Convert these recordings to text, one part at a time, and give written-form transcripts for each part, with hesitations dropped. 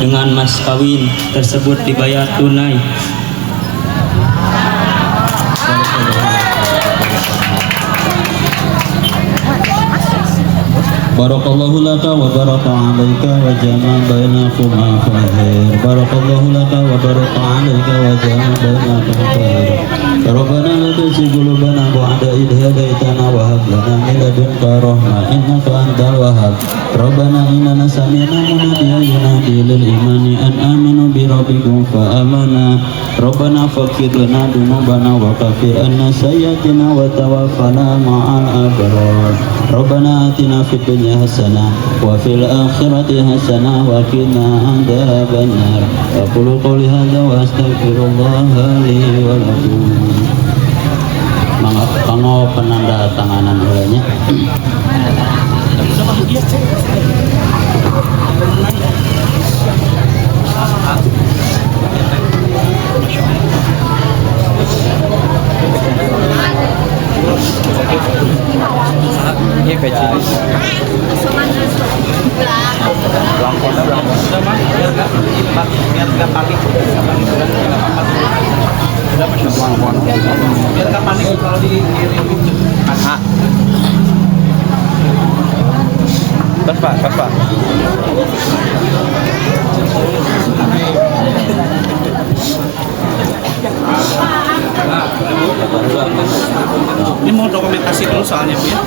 dengan mas kawin tersebut dibayar tunai. Barakallahu laka wa baraka alaika wa jama bainakuma khair. Barakallahu laka wa baraka alaika wa jama bainakuma khair. Rabbana la tuzigh qulubana ba'da idh hadaytana wa hab lana min ladunka rahmah innaka antal wahhab. Rabbana innana sami'na munadiyan yunadi lil imani an aminu bi rabbikum fa amanna. Rabbana faghfir lana dzunubana wa kaffir anna sayyi'atina wa tawaffana ma'al abrar. Rabbana atina fid dunya hasanah wa fil akhirati hasanah wa qina adzabannar. Aqulu qouli hadza wa astaghfirullaha li wa lakum. Mangga penanda tanganan ulanya. Pas. Ini mau dokumentasi dulu soalnya Bu ya.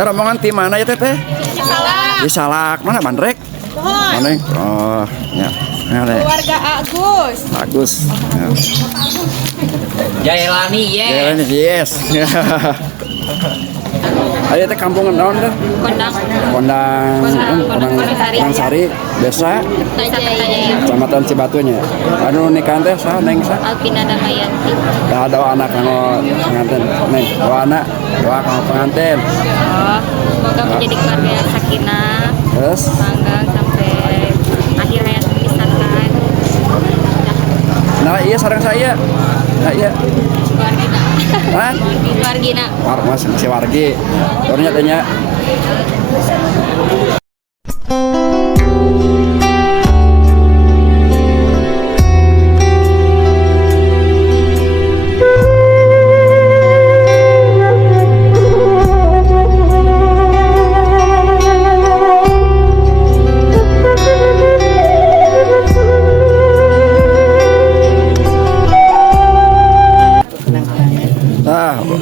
Rombongan tim mana ya Teteh? Di Salak. Mana Bandrek? Mana? Oh, ya. Keluarga Agus. Ya. Jailani, yes. Ayo teh kampungan naon teh? Kondang Sari, Desa Kecamatan Cibatunya. Anu nikahan teh saha neng saha? Alvina Damayanti. Dah doa anak kanggo pengantin. Neng, doa anak, doa kanggo pengantin. Semoga menjadi keluarga yang sakinah, Terus bangga sampai akhir hayat memisahkan. nah iya sareng saya. Nah iya. Wargina. Hah? Wargina. Mas si Wargi. Turnya tanya.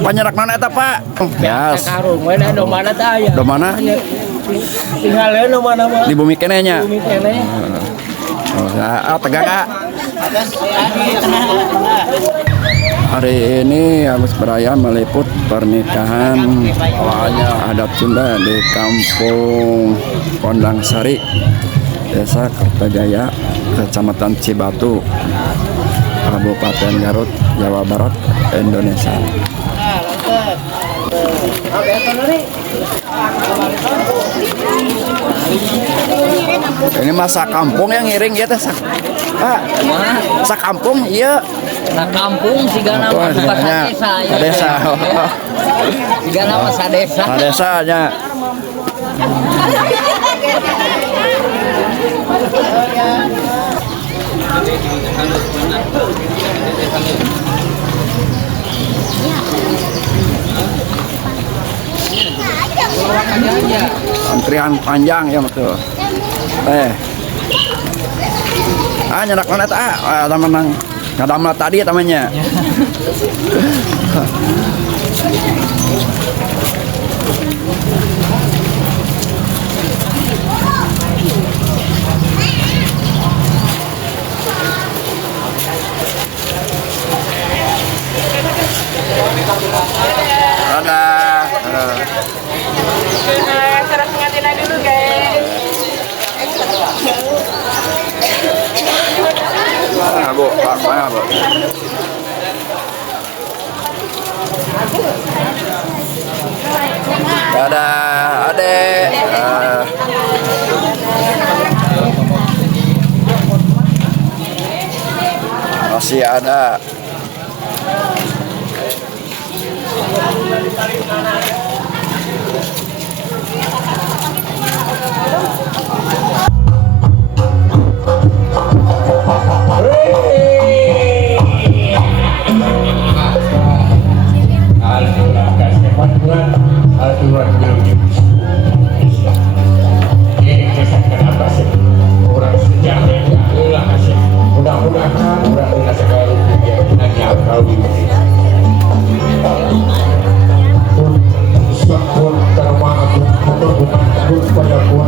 Panyerak mana eta Pak? Yes. Karung mana domana teh aya. Domana? Tinggalnya domana mah. Di bumi kenenya. Bumi kene. Oh, tegang Kak. Hari ini Agus Beraya meliput pernikahan adat Sunda di Kampung Kondang Sari, Desa Kertajaya, Kecamatan Cibatu, Kabupaten Garut, Jawa Barat, Indonesia. Ini masa kampung yang ngiring ya teh Pak. Masa kampung iya. Sa kampung siga nama desa. Desa. Siga nama sa desa. Sa desa nya. Antrian panjang ya betul. Nyerak mana tak? Menang. Ngadamlah tadi namanya. Cara pengantinan dulu guys. Bu, Pak, Bu. Dadah, Ade. masih ada. Mudah-mudahan orang tidak sekali lagi akal ini. Pun termaaf bukan pada pun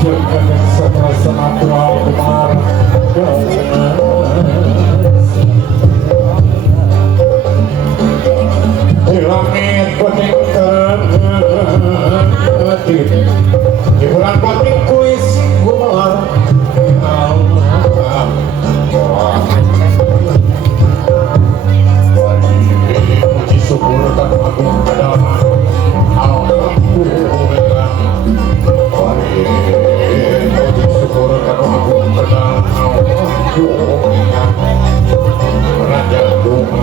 jangan sama terlalu kemar. Langit putih di bulan putih kuis kumar. Puji syukur dan agung kepada Raja Duma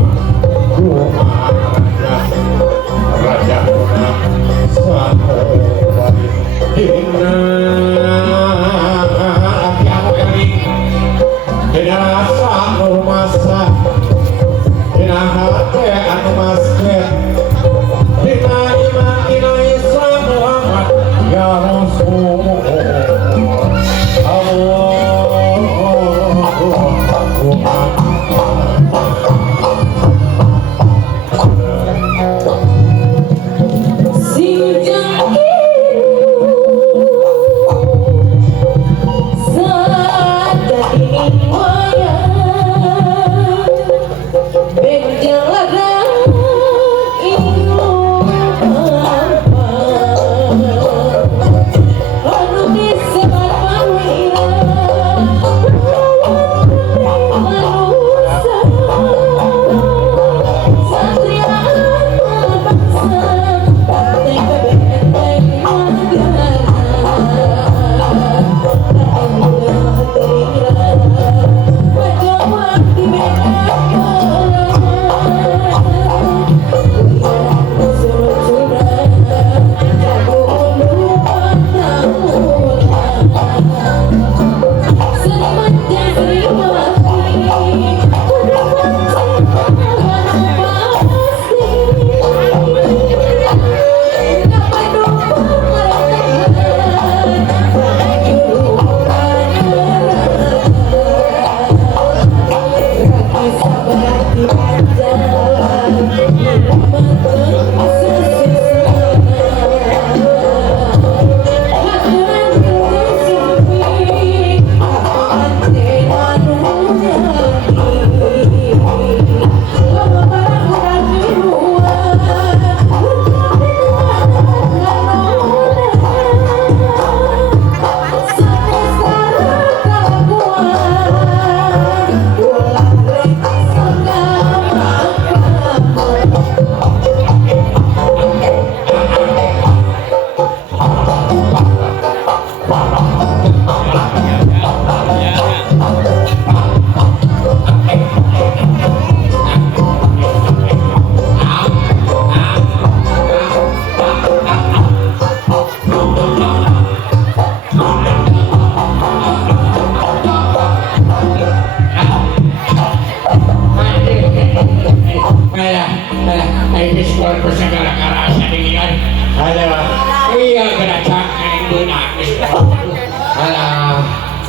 Raja Duna Sanobari Dina Akiamu Eri Dina Rasa Nurmasa Dina Hati Anu Masket Dina Iman Dina Islam Muhammad Ya Rasulullah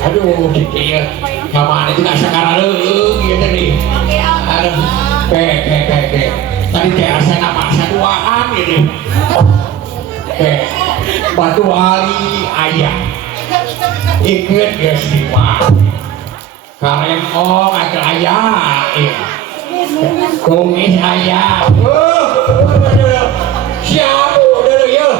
aduh kikir kemana itu gak sekarang gitu nih aduh tadi kayak rasa napaksa duaan gitu batu wali ayah ikut ya sih karen agak ayah kumis ayah siapa dulu yuk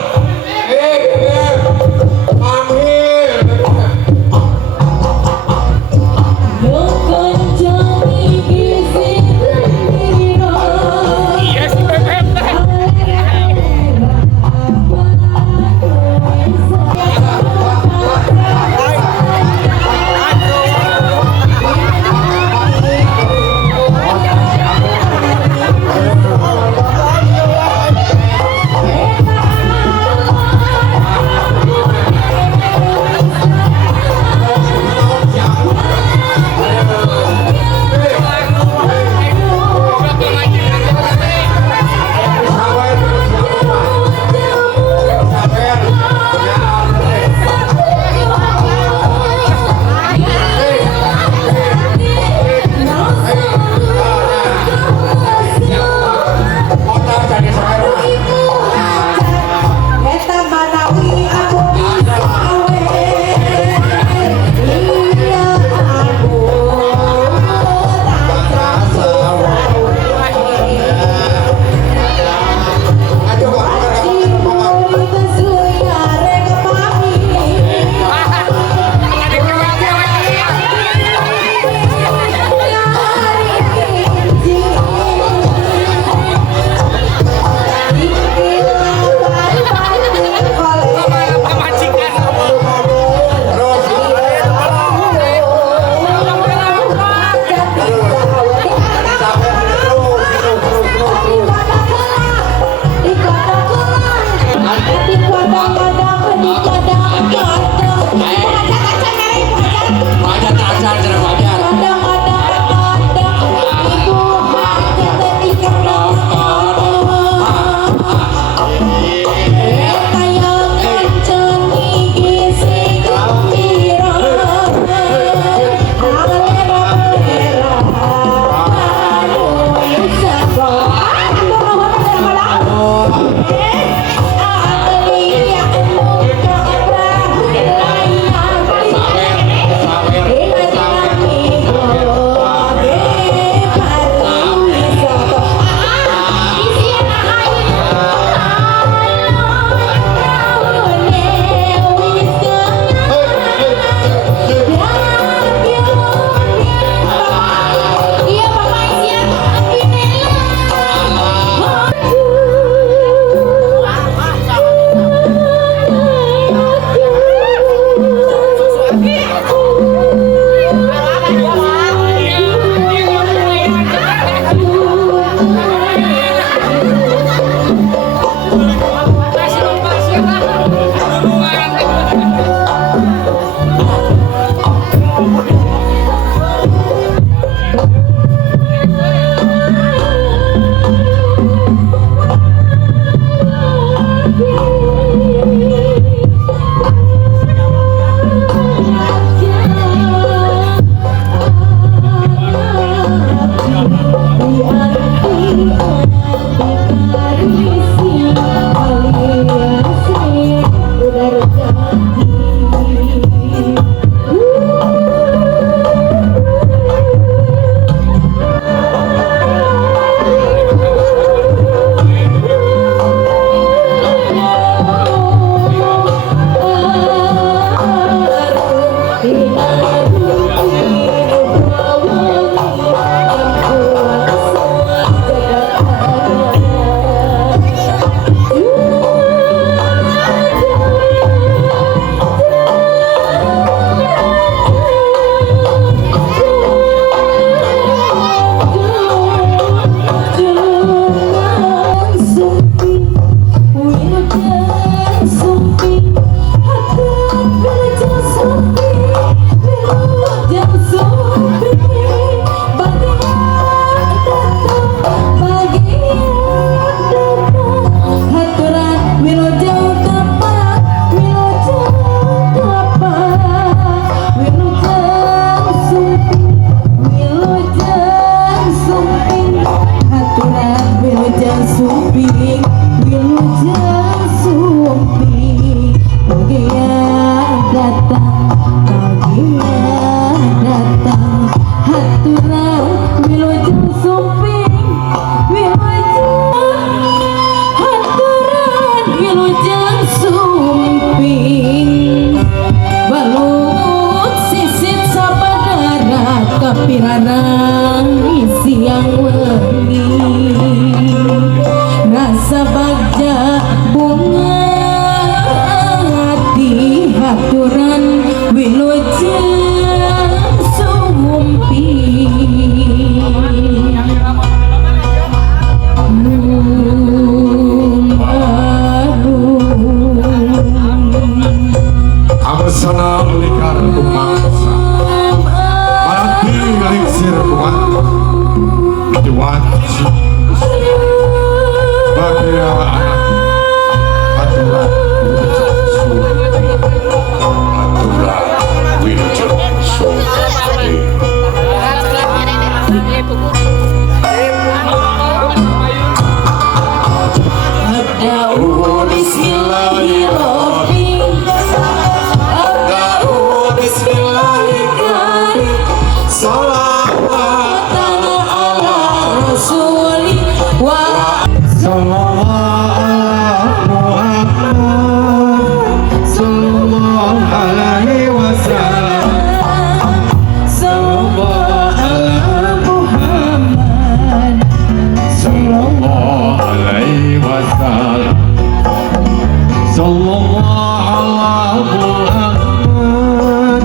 Sallallahu ala Muhammad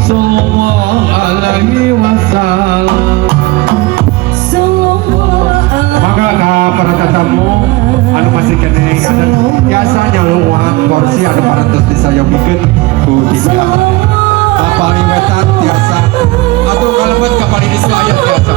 Sallallahu alaihi wasallam. Maka para tatamu anu masih kene ada biasanya luang porsi anu parantos disayogikeun ku tiga kapal wetan tiasa atuh kalemet kapal ini selayat tiasa.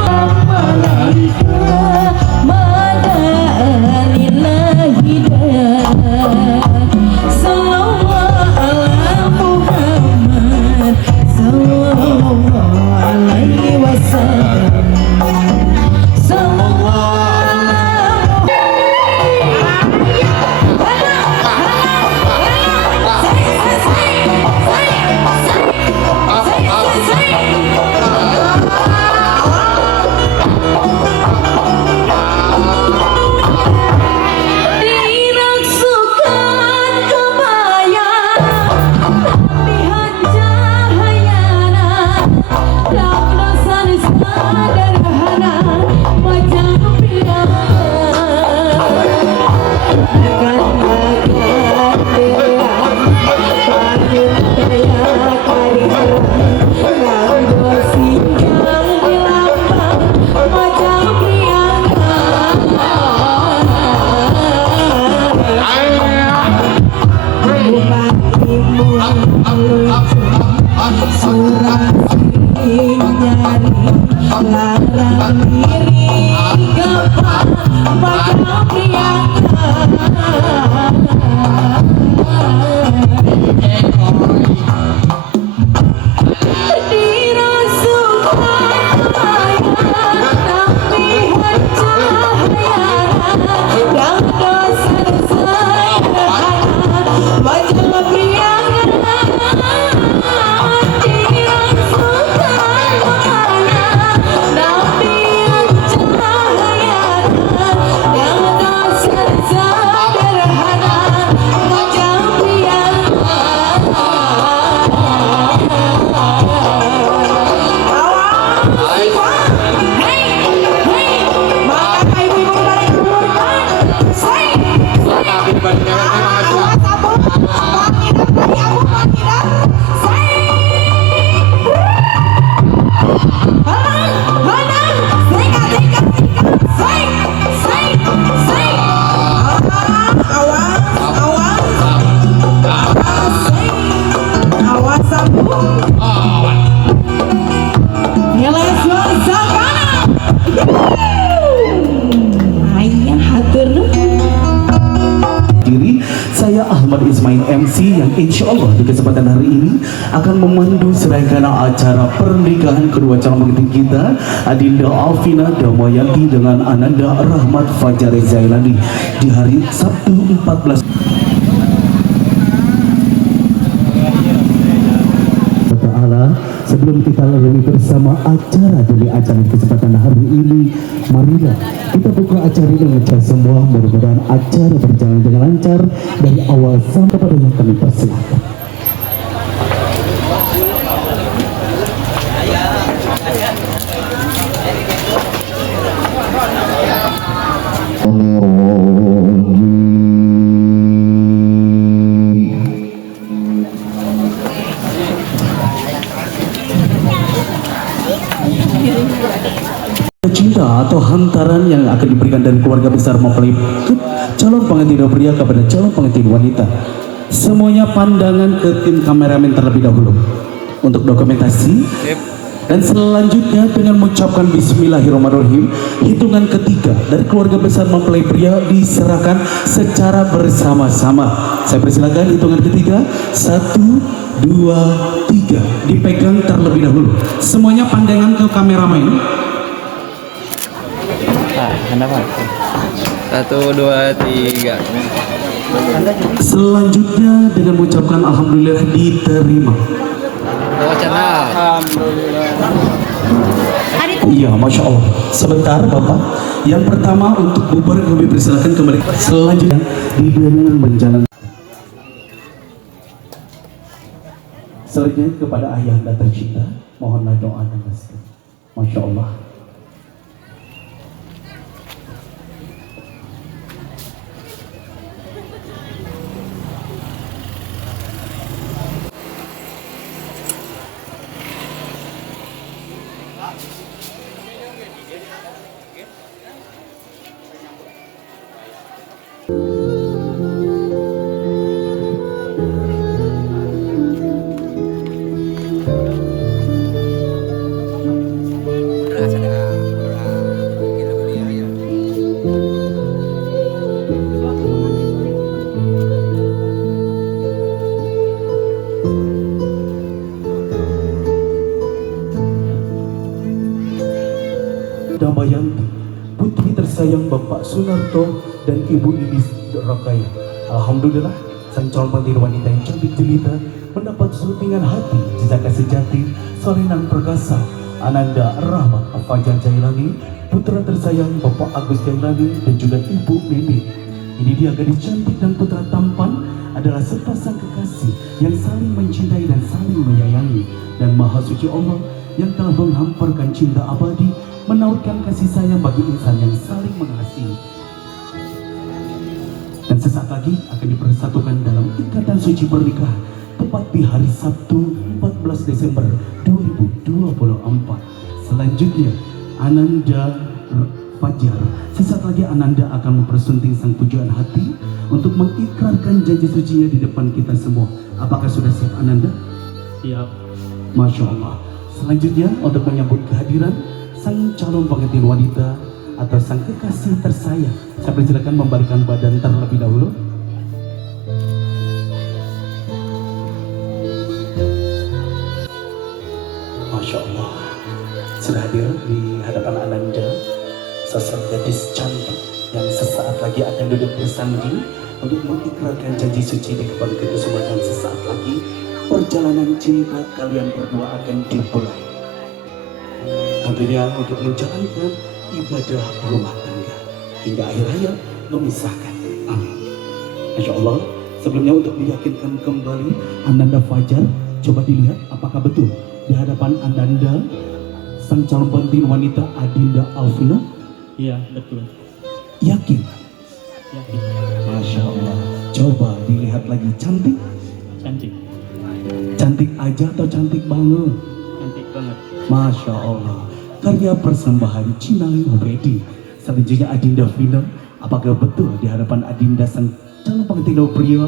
Saya Ahmad Ismail MC yang insya Allah di kesempatan hari ini akan memandu serangkaian acara pernikahan kedua calon pengantin kita, Adinda Alvina Damayanti dengan Ananda Rahmat Fajar Zailani di hari Sabtu 14 Sebelum kita lalui bersama acara demi acara di kesempatan hari ini, marilah kita buka acara ini dengan semua. Mudah-mudahan acara berjalan dengan lancar dari awal sampai pada yang kami persilakan. Cinta atau hantaran yang akan diberikan dari keluarga besar mempelai calon pengantin pria kepada calon pengantin wanita. Semuanya pandangan ke tim kameramen terlebih dahulu untuk dokumentasi. Dan selanjutnya dengan mengucapkan Bismillahirrahmanirrahim, hitungan ketiga dari keluarga besar mempelai pria diserahkan secara bersama-sama. Saya persilakan hitungan ketiga, 1, 2, 3, dipegang terlebih dahulu. Semuanya pandangan ke kameramen. Kenapa? 1, 2, 3. Selanjutnya dengan mengucapkan Alhamdulillah diterima. Iya, Masya Allah. Sebentar Bapak. Yang pertama untuk bubar kami persilakan kembali. Selanjutnya dengan menjalankan. Selanjutnya kepada ayahanda tercinta, mohonlah doa dan restu. Masya Allah. tersayang Bapak Sunarto dan Ibu Idis Rakaya. Alhamdulillah, sang calon pengantin wanita yang cantik jelita mendapat surtingan hati jejaka sejati Solenan Perkasa Ananda Rahmat Fajar Jailani, putra tersayang Bapak Agus Jailani dan juga Ibu Bibi. Ini dia gadis cantik dan putra tampan adalah sepasang kekasih yang saling mencintai dan saling menyayangi, dan Maha Suci Allah yang telah menghamparkan cinta abadi, menautkan kasih sayang bagi insan yang saling mengasihi. Dan sesaat lagi akan dipersatukan dalam ikatan suci pernikahan tepat di hari Sabtu 14 Desember 2024. Selanjutnya Ananda Fajar, sesaat lagi Ananda akan mempersunting sang pujaan hati untuk mengikrarkan janji sucinya di depan kita semua. Apakah sudah siap Ananda? Siap. Masya Allah. Selanjutnya untuk menyambut kehadiran sang calon pengantin wanita atau sang kekasih tersayang, saya persilakan membalikkan badan terlebih dahulu. Masya Allah, sudah hadir di hadapan Ananda sosok gadis cantik yang sesaat lagi akan duduk bersanding untuk mengikrarkan janji suci di depan kita semua, dan sesaat lagi perjalanan cinta kalian berdua akan dimulai. Tentunya untuk menjalankan ibadah rumah tangga hingga akhir hayat memisahkan. Amin. Insya Allah, sebelumnya untuk meyakinkan kembali Ananda Fajar, coba dilihat apakah betul di hadapan Ananda sang calon pengantin wanita Adinda Alvina. Iya, betul. Yakin? Yakin. Masya Allah. Coba dilihat lagi, cantik? Cantik. Cantik aja atau cantik banget? Cantik banget. Masya Allah. Karya persembahan Cinali Ready. Selanjutnya Adinda Vina, apakah betul di hadapan Adinda sang calon pengantin pria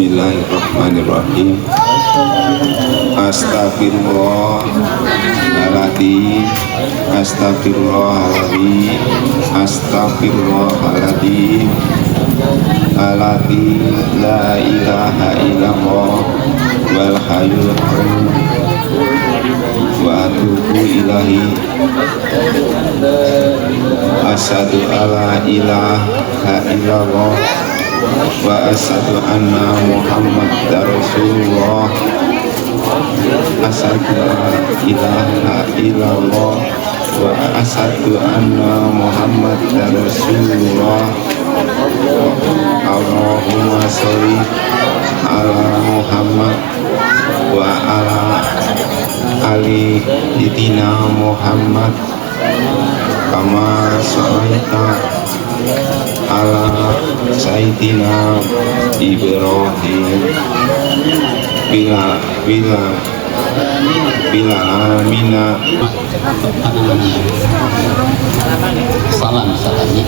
Bismillahirrahmanirrahim. Astagfirullahaladzim, astagfirullahaladzim, astagfirullahaladzim. Alladzi la ilaha illallah wal hayyul qayyum wa atubu ilaihi. Asyhadu alla ilaha illallah wa asyhadu anna Muhammadar Rasulullah. Asyhadu la ilaha illallah wa asyhadu anna Muhammadar Rasulullah. Allahumma sholli ala Muhammad wa ala ali sayyidina Muhammad kama shallaita ala sayyidina Ibrahim bila amina. Salam salamnya.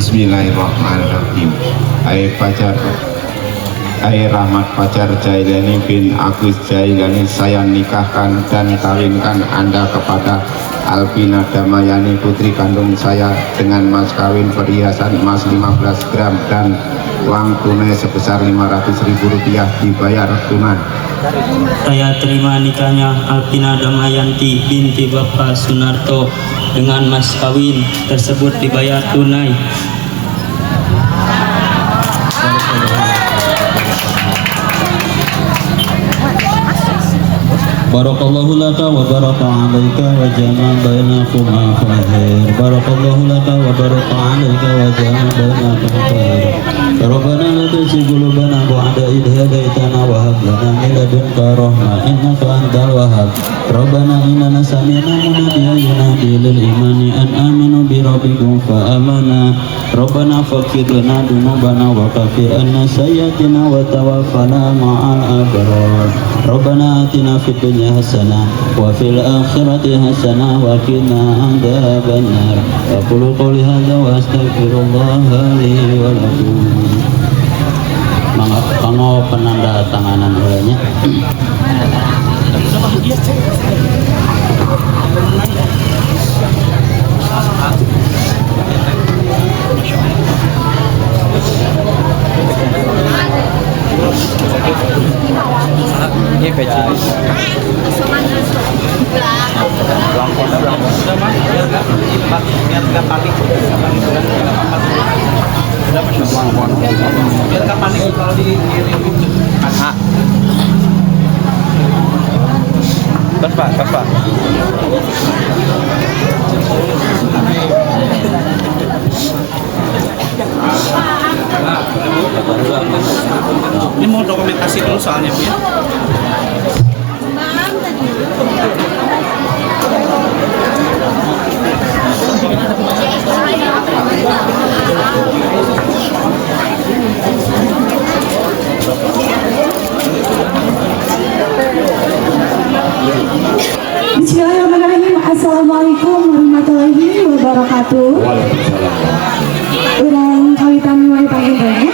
Bismillahirrahmanirrahim. Ai Rahmat Fajar Jailani bin Agus Jailani, saya nikahkan dan kawinkan Anda kepada Alvina Damayani, putri kandung saya, dengan mas kawin perhiasan emas 15 gram dan uang tunai sebesar Rp500.000 dibayar tunai. Saya terima nikahnya Alvina Damayanti binti Bapak Sunarto dengan mas kawin tersebut dibayar tunai. Barakallahu laka wa baraka alaika wa jama bainakuma khair. Barakallahu laka wa baraka alaika wa jama bainakuma khair. Rabbana la tuzigh qulubana ba'da idh hadaytana wa hab lana min ladunka rahmah innaka antal wahhab. Rabbana innana sami'na munadiyan yunadi lil imani an aminu bi rabbikum fa amanna. فاغفر لنا ذنوبنا وكفر عنا سيئاتنا وتوفنا مع الأبرار ربنا آتنا في الدنيا حسنة وفي الآخرة حسنة وقنا عذاب النار أقول قولي هذا وأستغفر الله لي ولكم. Mangga penanda tanganan olehnya. Ini peci. Biar nggak panik kalau dikirim. Pas pak. Ini mau dokumentasi dulu soalnya Bu ya. Bismillahirrahmanirrahim. Assalamualaikum warahmatullahi wabarakatuh. Urang kawitan mulai panggilnya.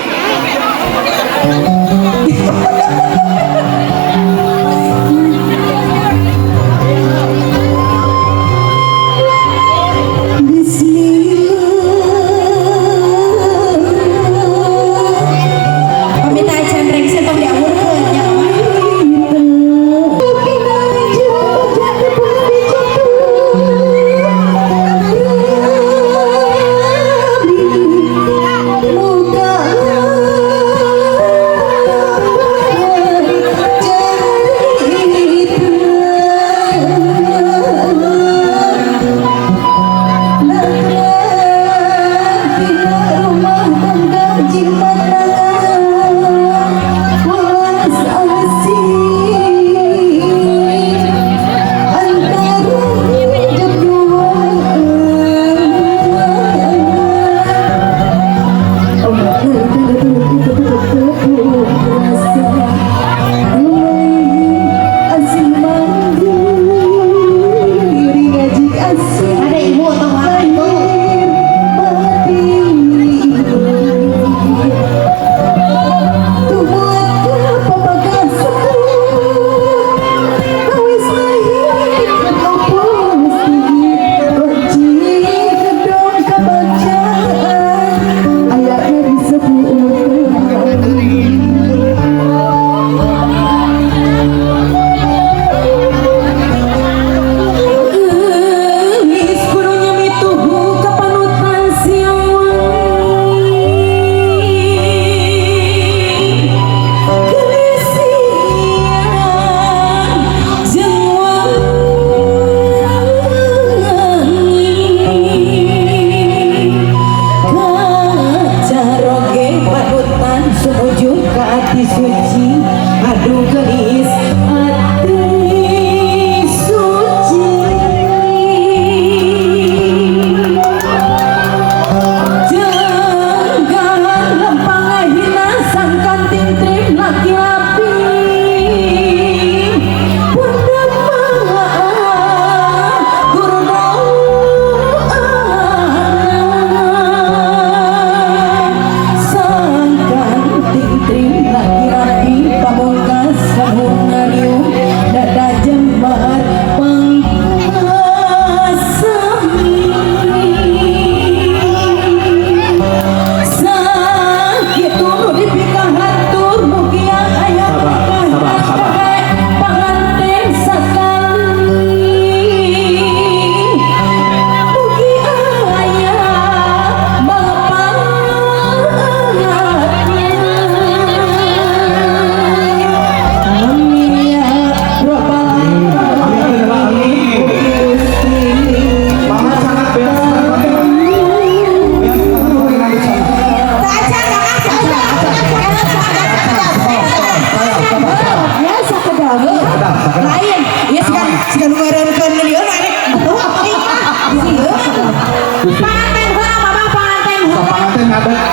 Panganten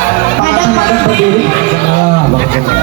mungkin